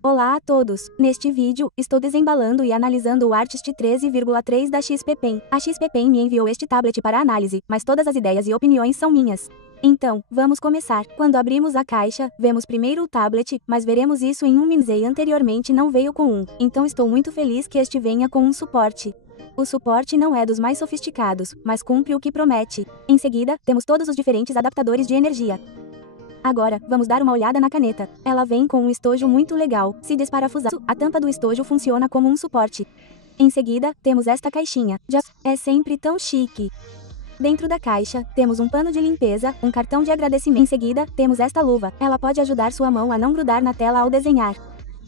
Olá a todos! Neste vídeo, estou desembalando e analisando o Artist 13,3 da XP Pen. A XP Pen me enviou este tablet para análise, mas todas as ideias e opiniões são minhas. Então, vamos começar. Quando abrimos a caixa, vemos primeiro o tablet, mas veremos isso em um Minzei anteriormente não veio com um, então estou muito feliz que este venha com um suporte. O suporte não é dos mais sofisticados, mas cumpre o que promete. Em seguida, temos todos os diferentes adaptadores de energia. Agora, vamos dar uma olhada na caneta. Ela vem com um estojo muito legal. Se desparafusar, a tampa do estojo funciona como um suporte. Em seguida, temos esta caixinha. Já é sempre tão chique. Dentro da caixa, temos um pano de limpeza, um cartão de agradecimento. Em seguida, temos esta luva. Ela pode ajudar sua mão a não grudar na tela ao desenhar.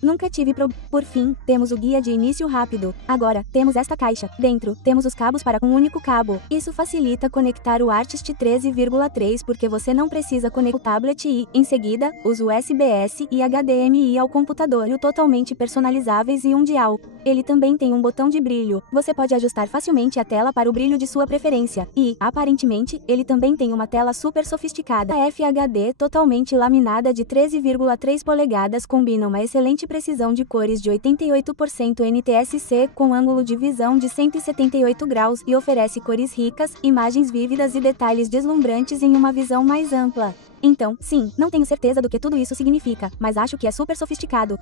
Nunca tive problema. Por fim, temos o guia de início rápido. Agora, temos esta caixa. Dentro, temos os cabos para um único cabo. Isso facilita conectar o Artist 13,3 porque você não precisa conectar o tablet e, em seguida, os USB-C e HDMI ao computador totalmente personalizáveis e um dial. Ele também tem um botão de brilho. Você pode ajustar facilmente a tela para o brilho de sua preferência. E, aparentemente, ele também tem uma tela super sofisticada. A FHD totalmente laminada de 13,3 polegadas combina uma excelente precisão de cores de 88% NTSC com ângulo de visão de 178 graus e oferece cores ricas, imagens vívidas e detalhes deslumbrantes em uma visão mais ampla. Então, sim, não tenho certeza do que tudo isso significa, mas acho que é super sofisticado.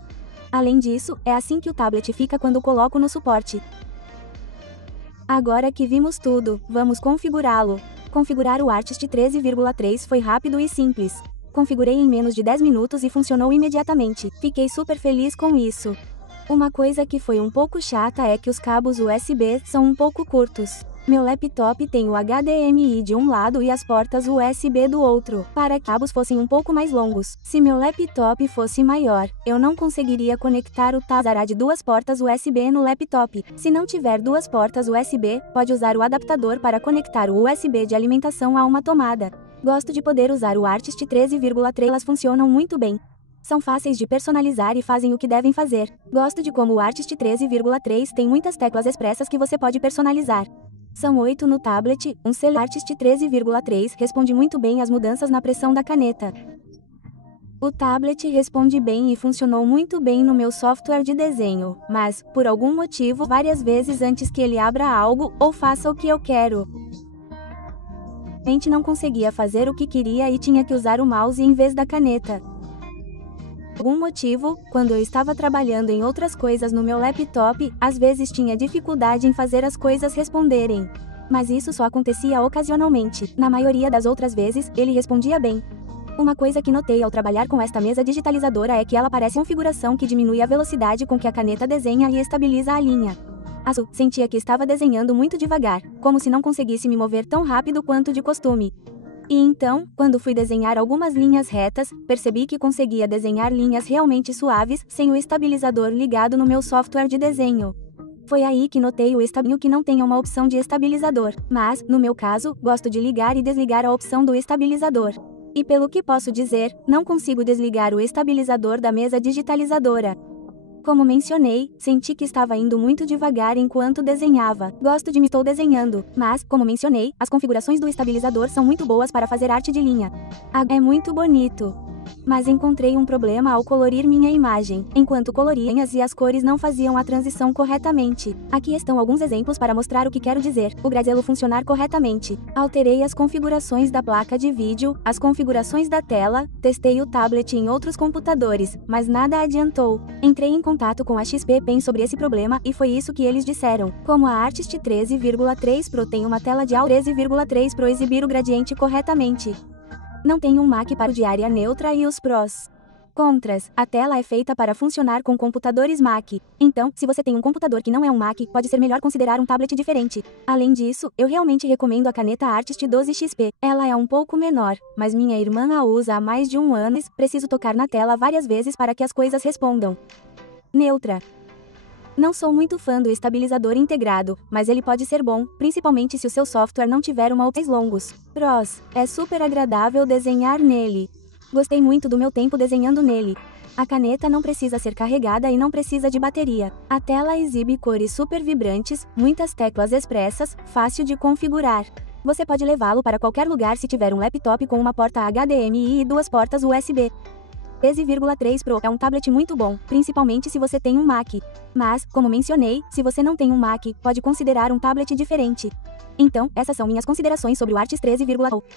Além disso, é assim que o tablet fica quando coloco no suporte. Agora que vimos tudo, vamos configurá-lo. Configurar o Artist 13,3 foi rápido e simples. Configurei em menos de 10 minutos e funcionou imediatamente. Fiquei super feliz com isso. Uma coisa que foi um pouco chata é que os cabos USB são um pouco curtos. Meu laptop tem o HDMI de um lado e as portas USB do outro, para que cabos fossem um pouco mais longos. Se meu laptop fosse maior, eu não conseguiria conectar o tablet de duas portas USB no laptop. Se não tiver duas portas USB, pode usar o adaptador para conectar o USB de alimentação a uma tomada. Gosto de poder usar o Artist 13,3, elas funcionam muito bem. São fáceis de personalizar e fazem o que devem fazer. Gosto de como o Artist 13,3 tem muitas teclas expressas que você pode personalizar. São 8 no tablet, um celular Artist 13,3 responde muito bem às mudanças na pressão da caneta. O tablet responde bem e funcionou muito bem no meu software de desenho, mas, por algum motivo, várias vezes antes que ele abra algo ou faça o que eu quero. Não conseguia fazer o que queria e tinha que usar o mouse em vez da caneta. Por algum motivo, quando eu estava trabalhando em outras coisas no meu laptop, às vezes tinha dificuldade em fazer as coisas responderem. Mas isso só acontecia ocasionalmente. Na maioria das outras vezes, ele respondia bem. Uma coisa que notei ao trabalhar com esta mesa digitalizadora é que ela parece uma configuração que diminui a velocidade com que a caneta desenha e estabiliza a linha. Sentia que estava desenhando muito devagar, como se não conseguisse me mover tão rápido quanto de costume. E então, quando fui desenhar algumas linhas retas, percebi que conseguia desenhar linhas realmente suaves sem o estabilizador ligado no meu software de desenho. Foi aí que notei o estabilizador que não tem uma opção de estabilizador, mas, no meu caso, gosto de ligar e desligar a opção do estabilizador. E pelo que posso dizer, não consigo desligar o estabilizador da mesa digitalizadora. Como mencionei, senti que estava indo muito devagar enquanto desenhava. Gosto de me estou desenhando, mas, como mencionei, as configurações do estabilizador são muito boas para fazer arte de linha. É muito bonito. Mas encontrei um problema ao colorir minha imagem. Enquanto coloria e as cores não faziam a transição corretamente. Aqui estão alguns exemplos para mostrar o que quero dizer. O gradelo funcionar corretamente. Alterei as configurações da placa de vídeo, as configurações da tela, testei o tablet em outros computadores, mas nada adiantou. Entrei em contato com a XP Pen sobre esse problema e foi isso que eles disseram. Como a Artist 13,3 Pro tem uma tela de 13,3 Pro exibir o gradiente corretamente. Não tem um Mac para de área neutra e os prós. Contras, a tela é feita para funcionar com computadores Mac. Então, se você tem um computador que não é um Mac, pode ser melhor considerar um tablet diferente. Além disso, eu realmente recomendo a caneta Artist 12 XP. Ela é um pouco menor, mas minha irmã a usa há mais de um ano. Preciso tocar na tela várias vezes para que as coisas respondam. Neutra. Não sou muito fã do estabilizador integrado, mas ele pode ser bom, principalmente se o seu software não tiver uma opções longos. Prós, é super agradável desenhar nele. Gostei muito do meu tempo desenhando nele. A caneta não precisa ser carregada e não precisa de bateria. A tela exibe cores super vibrantes, muitas teclas expressas, fácil de configurar. Você pode levá-lo para qualquer lugar se tiver um laptop com uma porta HDMI e duas portas USB. 13,3 Pro é um tablet muito bom, principalmente se você tem um Mac. Mas, como mencionei, se você não tem um Mac, pode considerar um tablet diferente. Então, essas são minhas considerações sobre o Artis 13,0.